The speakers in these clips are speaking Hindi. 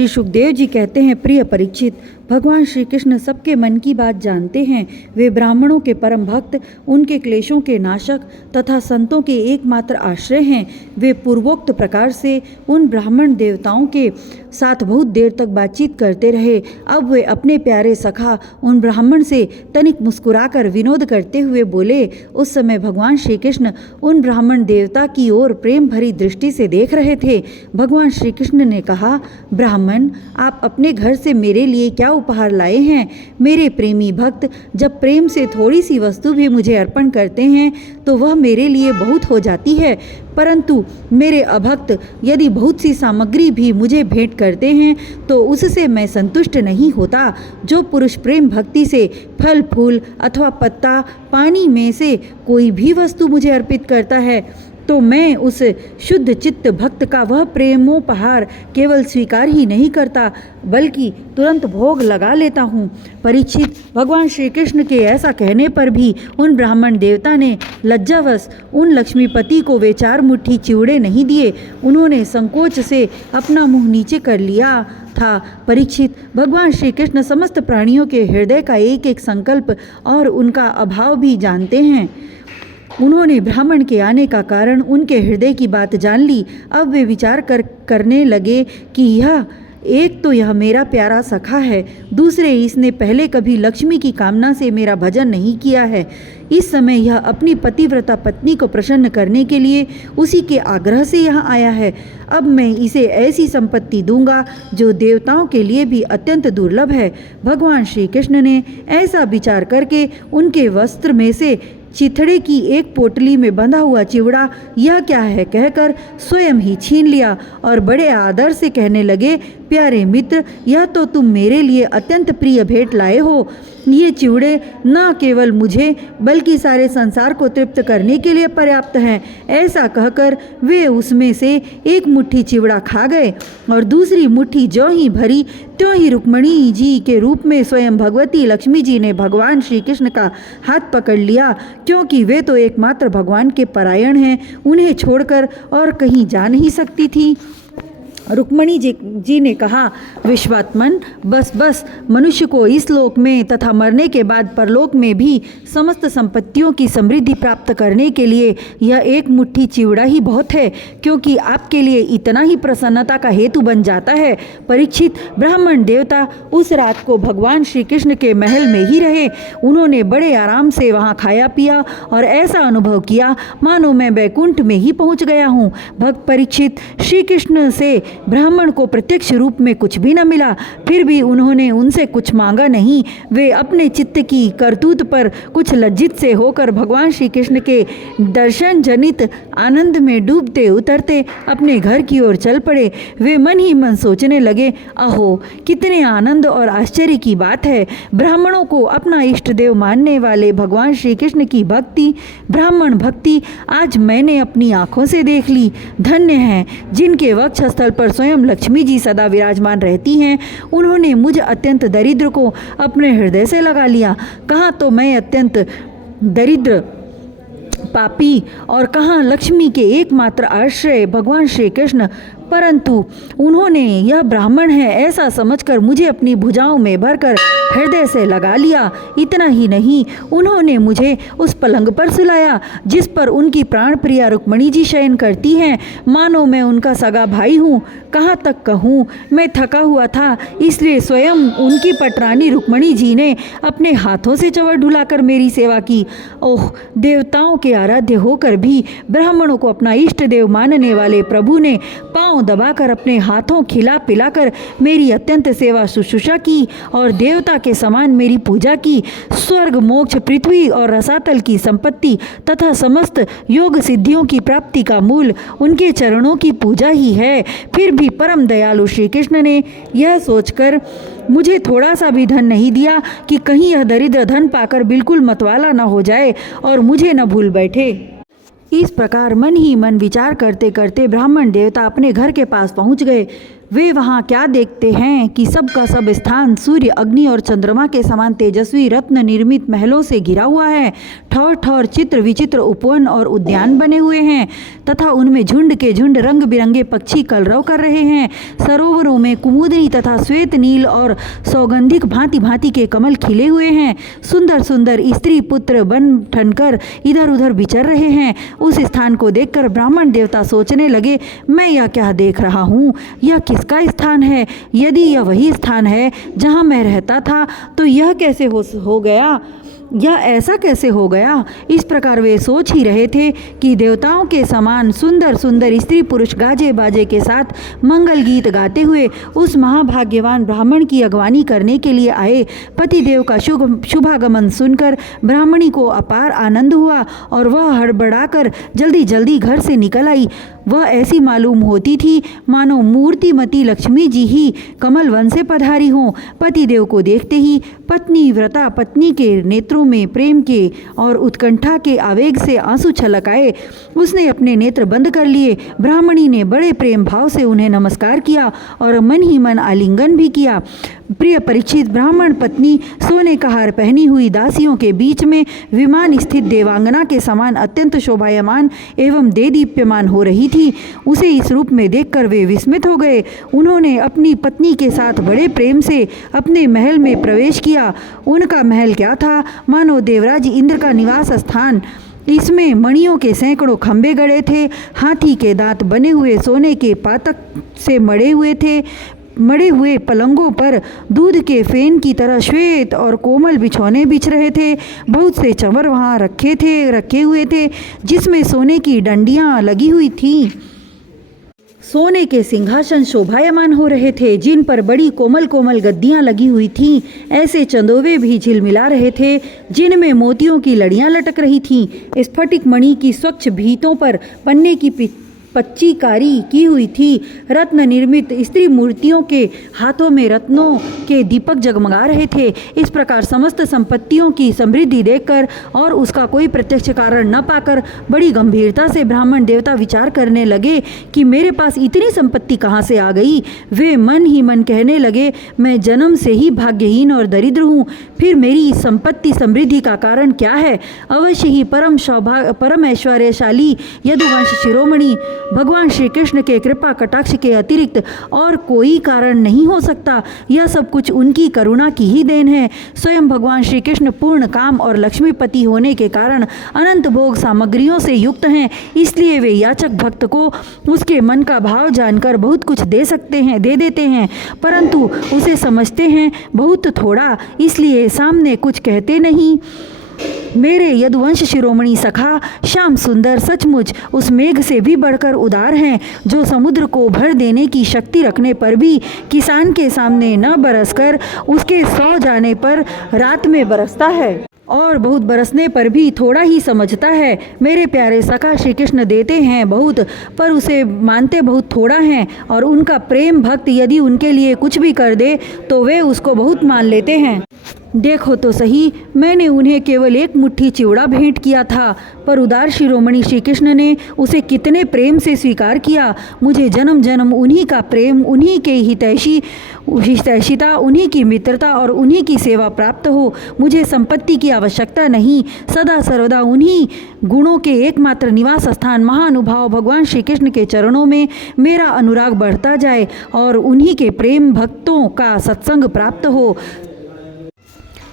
श्री सुखदेव जी कहते हैं, प्रिय परीक्षित, भगवान श्री कृष्ण सबके मन की बात जानते हैं। वे ब्राह्मणों के परम भक्त, उनके क्लेशों के नाशक तथा संतों के एकमात्र आश्रय हैं। वे पूर्वोक्त प्रकार से उन ब्राह्मण देवताओं के साथ बहुत देर तक बातचीत करते रहे। अब वे अपने प्यारे सखा उन ब्राह्मण से तनिक मुस्कुराकर विनोद करते हुए बोले। उस समय भगवान श्री कृष्ण उन ब्राह्मण देवता की ओर प्रेम भरी दृष्टि से देख रहे थे। भगवान श्री कृष्ण ने कहा, ब्राह्मण, आप अपने घर से मेरे लिए क्या उपहार लाए हैं? मेरे प्रेमी भक्त जब प्रेम से थोड़ी सी वस्तु भी मुझे अर्पण करते हैं तो वह मेरे लिए बहुत हो जाती है, परंतु मेरे अभक्त यदि बहुत सी सामग्री भी मुझे भेंट करते हैं तो उससे मैं संतुष्ट नहीं होता। जो पुरुष प्रेम भक्ति से फल फूल अथवा पत्ता पानी में से कोई भी वस्तु मुझे अर्पित करता है तो मैं उस शुद्ध चित्त भक्त का वह प्रेमोपहार केवल स्वीकार ही नहीं करता बल्कि तुरंत भोग लगा लेता हूँ। परीक्षित, भगवान श्री कृष्ण के ऐसा कहने पर भी उन ब्राह्मण देवता ने लज्जावश उन लक्ष्मीपति को वे 4 मुट्ठी चिवड़े नहीं दिए। उन्होंने संकोच से अपना मुंह नीचे कर लिया था। परीक्षित, भगवान श्री कृष्ण समस्त प्राणियों के हृदय का एक एक संकल्प और उनका अभाव भी जानते हैं। उन्होंने ब्राह्मण के आने का कारण, उनके हृदय की बात जान ली। अब वे विचार करने लगे कि यह मेरा प्यारा सखा है, दूसरे इसने पहले कभी लक्ष्मी की कामना से मेरा भजन नहीं किया है। इस समय यह अपनी पतिव्रता पत्नी को प्रसन्न करने के लिए उसी के आग्रह से यहाँ आया है। अब मैं इसे ऐसी संपत्ति दूंगा जो देवताओं के लिए भी अत्यंत दुर्लभ है। भगवान श्री कृष्ण ने ऐसा विचार करके उनके वस्त्र में से चिथड़े की एक पोटली में बंधा हुआ चिवड़ा यह क्या है कहकर स्वयं ही छीन लिया और बड़े आदर से कहने लगे, प्यारे मित्र, यह तो तुम मेरे लिए अत्यंत प्रिय भेंट लाए हो। ये चिवड़े न केवल मुझे बल्कि सारे संसार को तृप्त करने के लिए पर्याप्त हैं। ऐसा कहकर वे उसमें से एक मुट्ठी चिवड़ा खा गए और दूसरी मुट्ठी ज्यों ही भरी त्यों ही रुक्मिणी जी के रूप में स्वयं भगवती लक्ष्मी जी ने भगवान श्री कृष्ण का हाथ पकड़ लिया, क्योंकि वे तो एकमात्र भगवान के परायण हैं, उन्हें छोड़कर और कहीं जा नहीं सकती थी। रुक्मिणी जी ने कहा, विश्वात्मन, बस मनुष्य को इस लोक में तथा मरने के बाद परलोक में भी समस्त संपत्तियों की समृद्धि प्राप्त करने के लिए यह एक मुट्ठी चिवड़ा ही बहुत है, क्योंकि आपके लिए इतना ही प्रसन्नता का हेतु बन जाता है। परीक्षित, ब्राह्मण देवता उस रात को भगवान श्री कृष्ण के महल में ही रहे। उन्होंने बड़े आराम से वहाँ खाया पिया और ऐसा अनुभव किया मानो मैं वैकुंठ में ही पहुँच गया हूँ। भक्त परीक्षित, श्री कृष्ण से ब्राह्मण को प्रत्यक्ष रूप में कुछ भी न मिला, फिर भी उन्होंने उनसे कुछ मांगा नहीं। वे अपने चित्त की करतूत पर कुछ लज्जित से होकर भगवान श्री कृष्ण के दर्शन जनित आनंद में डूबते उतरते अपने घर की ओर चल पड़े। वे मन ही मन सोचने लगे, अहो कितने आनंद और आश्चर्य की बात है। ब्राह्मणों को अपना इष्ट देव मानने वाले भगवान श्री कृष्ण की भक्ति, ब्राह्मण भक्ति आज मैंने अपनी आंखों से देख ली। धन्य हैं जिनके वक्षस्थल पर स्वयं लक्ष्मी जी सदा विराजमान रहती हैं। उन्होंने मुझ अत्यंत दरिद्र को अपने हृदय से लगा लिया। कहाँ तो मैं अत्यंत दरिद्र पापी और कहाँ लक्ष्मी के एकमात्र आश्रय भगवान श्री कृष्ण, परंतु उन्होंने यह ब्राह्मण है ऐसा समझकर मुझे अपनी भुजाओं में भरकर हृदय से लगा लिया। इतना ही नहीं, उन्होंने मुझे उस पलंग पर सुलाया जिस पर उनकी प्राण प्रिया रुक्मिणी जी शयन करती हैं, मानो मैं उनका सगा भाई हूँ। कहाँ तक कहूँ, मैं थका हुआ था, इसलिए स्वयं उनकी पटरानी रुक्मिणी जी ने अपने हाथों से चवर ढुलाकर मेरी सेवा की। ओह, देवताओं के आराध्य होकर भी ब्राह्मणों को अपना इष्ट देव मानने वाले प्रभु ने पाँव दबाकर अपने हाथों खिला पिलाकर मेरी अत्यंत सेवा शुश्रूषा की और देवता के समान मेरी पूजा की। स्वर्ग, मोक्ष, पृथ्वी और रसातल की संपत्ति तथा समस्त योग सिद्धियों की प्राप्ति का मूल उनके चरणों की पूजा ही है। फिर भी परम दयालु श्री कृष्ण ने यह सोचकर मुझे थोड़ा सा भी धन नहीं दिया कि कहीं यह दरिद्र धन पाकर बिल्कुल मतवाला न हो जाए और मुझे न भूल बैठे। इस प्रकार मन ही मन विचार करते करते ब्राह्मण देवता अपने घर के पास पहुंच गए। वे वहाँ क्या देखते हैं कि सब का सब स्थान सूर्य, अग्नि और चंद्रमा के समान तेजस्वी रत्न निर्मित महलों से घिरा हुआ है। ठौर ठौर चित्र विचित्र उपवन और उद्यान बने हुए हैं तथा उनमें झुंड के झुंड रंग बिरंगे पक्षी कलरव कर रहे हैं। सरोवरों में कुमुदनी तथा श्वेत नील और सौगंधिक भांति भांति के कमल खिले हुए हैं। सुंदर सुंदर स्त्री पुत्र बन ठनकर इधर उधर विचर रहे हैं। उस स्थान को देखकर ब्राह्मण देवता सोचने लगे, मैं यह क्या देख रहा हूँ? यह किसका स्थान है? यदि यह वही स्थान है जहाँ मैं रहता था तो यह कैसे हो गया? यह ऐसा कैसे हो गया? इस प्रकार वे सोच ही रहे थे कि देवताओं के समान सुंदर सुंदर स्त्री पुरुष गाजे बाजे के साथ मंगल गीत गाते हुए उस महाभाग्यवान ब्राह्मण की अगवानी करने के लिए आए। पतिदेव का शुभागमन सुनकर ब्राह्मणी को अपार आनंद हुआ और वह हड़बड़ाकर जल्दी जल्दी घर से निकल आई। वह ऐसी मालूम होती थी मानो मूर्तिमती लक्ष्मी जी ही कमल वन से पधारी हों। पतिदेव को देखते ही पत्नी व्रता पत्नी के नेत्रों में प्रेम के और उत्कंठा के आवेग से आंसू छलक आए। उसने अपने नेत्र बंद कर लिए। ब्राह्मणी ने बड़े प्रेम भाव से उन्हें नमस्कार किया और मन ही मन आलिंगन भी किया। प्रिय परीक्षित, ब्राह्मण पत्नी सोने का हार पहनी हुई दासियों के बीच में विमान स्थित देवांगना के समान अत्यंत शोभायमान एवं देदीप्यमान हो रही थी। उसे इस रूप में देखकर वे विस्मित हो गए। उन्होंने अपनी पत्नी के साथ बड़े प्रेम से अपने महल में प्रवेश किया। उनका महल क्या था, मानो देवराज इंद्र का निवास स्थान। इसमें मणियों के सैकड़ों खंभे गड़े थे। हाथी के दांत बने हुए सोने के पातक से मड़े हुए पलंगों पर दूध के फेन की तरह श्वेत और कोमल बिछौने बिछ रहे थे। बहुत से चंवर वहाँ रखे हुए थे जिसमें सोने की डंडियाँ लगी हुई थीं। सोने के सिंहासन शोभायमान हो रहे थे जिन पर बड़ी कोमल कोमल गद्दियाँ लगी हुई थीं। ऐसे चंदोवे भी झिलमिला रहे थे जिनमें मोतियों की लड़ियाँ लटक रही थीं। स्फटिक मणि की स्वच्छ भीतों पर पन्ने की पच्चीकारी की हुई थी। रत्न निर्मित स्त्री मूर्तियों के हाथों में रत्नों के दीपक जगमगा रहे थे। इस प्रकार समस्त संपत्तियों की समृद्धि देखकर और उसका कोई प्रत्यक्ष कारण न पाकर बड़ी गंभीरता से ब्राह्मण देवता विचार करने लगे कि मेरे पास इतनी संपत्ति कहाँ से आ गई। वे मन ही मन कहने लगे, मैं जन्म से ही भाग्यहीन और दरिद्र हूँ, फिर मेरी संपत्ति समृद्धि का कारण क्या है? अवश्य ही परम ऐश्वर्यशाली यदुवंश शिरोमणि भगवान श्री कृष्ण के कृपा कटाक्ष के अतिरिक्त और कोई कारण नहीं हो सकता। यह सब कुछ उनकी करुणा की ही देन है। स्वयं भगवान श्री कृष्ण पूर्ण काम और लक्ष्मीपति होने के कारण अनंत भोग सामग्रियों से युक्त हैं। इसलिए वे याचक भक्त को उसके मन का भाव जानकर बहुत कुछ दे देते हैं, परंतु उसे समझते हैं बहुत थोड़ा, इसलिए सामने कुछ कहते नहीं। मेरे यदुवंश शिरोमणि सखा श्याम सुंदर सचमुच उस मेघ से भी बढ़कर उदार हैं जो समुद्र को भर देने की शक्ति रखने पर भी किसान के सामने न बरसकर उसके सो जाने पर रात में बरसता है और बहुत बरसने पर भी थोड़ा ही समझता है। मेरे प्यारे सखा श्री कृष्ण देते हैं बहुत पर उसे मानते बहुत थोड़ा हैं और उनका प्रेम भक्त यदि उनके लिए कुछ भी कर दे तो वे उसको बहुत मान लेते हैं। देखो तो सही, मैंने उन्हें केवल एक मुट्ठी चिवड़ा भेंट किया था पर उदार शिरोमणि श्री कृष्ण ने उसे कितने प्रेम से स्वीकार किया। मुझे जन्म जन्म उन्हीं का प्रेम, उन्हीं के हितैषिता, उन्हीं की मित्रता और उन्हीं की सेवा प्राप्त हो। मुझे संपत्ति की आवश्यकता नहीं, सदा सर्वदा उन्हीं गुणों के एकमात्र निवास स्थान महानुभाव भगवान श्री कृष्ण के चरणों में मेरा अनुराग बढ़ता जाए और उन्हीं के प्रेम भक्तों का सत्संग प्राप्त हो।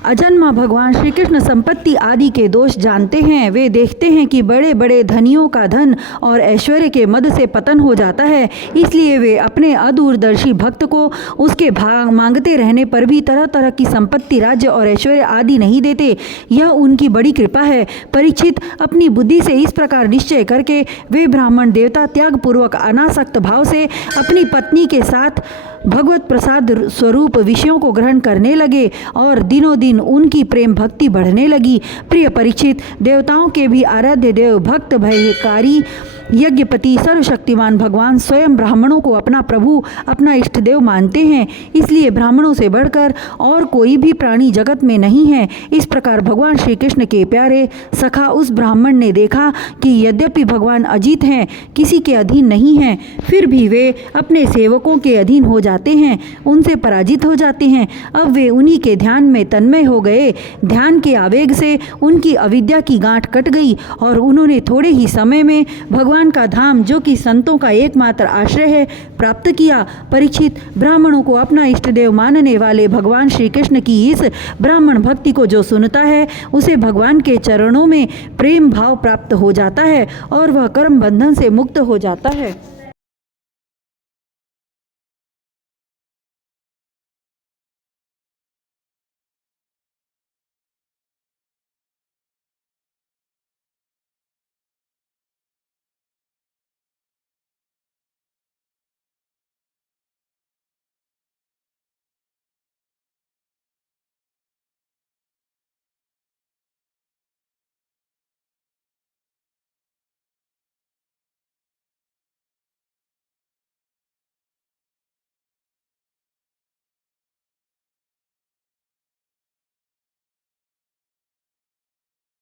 अजन्मा भगवान श्री कृष्ण संपत्ति आदि के दोष जानते हैं। वे देखते हैं कि बड़े बड़े धनियों का धन और ऐश्वर्य के मद से पतन हो जाता है, इसलिए वे अपने अदूरदर्शी भक्त को उसके भाग मांगते रहने पर भी तरह तरह की संपत्ति, राज्य और ऐश्वर्य आदि नहीं देते। यह उनकी बड़ी कृपा है। परीक्षित, अपनी बुद्धि से इस प्रकार निश्चय करके वे ब्राह्मण देवता त्यागपूर्वक अनासक्त भाव से अपनी पत्नी के साथ भगवत प्रसाद स्वरूप विषयों को ग्रहण करने लगे और दिनों दिन उनकी प्रेम भक्ति बढ़ने लगी। प्रिय परीक्षित, देवताओं के भी आराध्य देव भक्त भयकारी यज्ञपति सर्वशक्तिमान भगवान स्वयं ब्राह्मणों को अपना प्रभु, अपना इष्ट देव मानते हैं, इसलिए ब्राह्मणों से बढ़कर और कोई भी प्राणी जगत में नहीं है। इस प्रकार भगवान श्री कृष्ण के प्यारे सखा उस ब्राह्मण ने देखा कि यद्यपि भगवान अजीत हैं, किसी के अधीन नहीं हैं, फिर भी वे अपने सेवकों के अधीन हो जाते हैं, उनसे पराजित हो जाते हैं। अब वे उन्हीं के ध्यान में तन्मय हो गए। ध्यान के आवेग से उनकी अविद्या की गांठ कट गई और उन्होंने थोड़े ही समय में भगवान का धाम, जो कि संतों का एकमात्र आश्रय है, प्राप्त किया। परीक्षित, ब्राह्मणों को अपना इष्ट देव मानने वाले भगवान श्री कृष्ण की इस ब्राह्मण भक्ति को जो सुनता है, उसे भगवान के चरणों में प्रेम भाव प्राप्त हो जाता है और वह कर्म बंधन से मुक्त हो जाता है।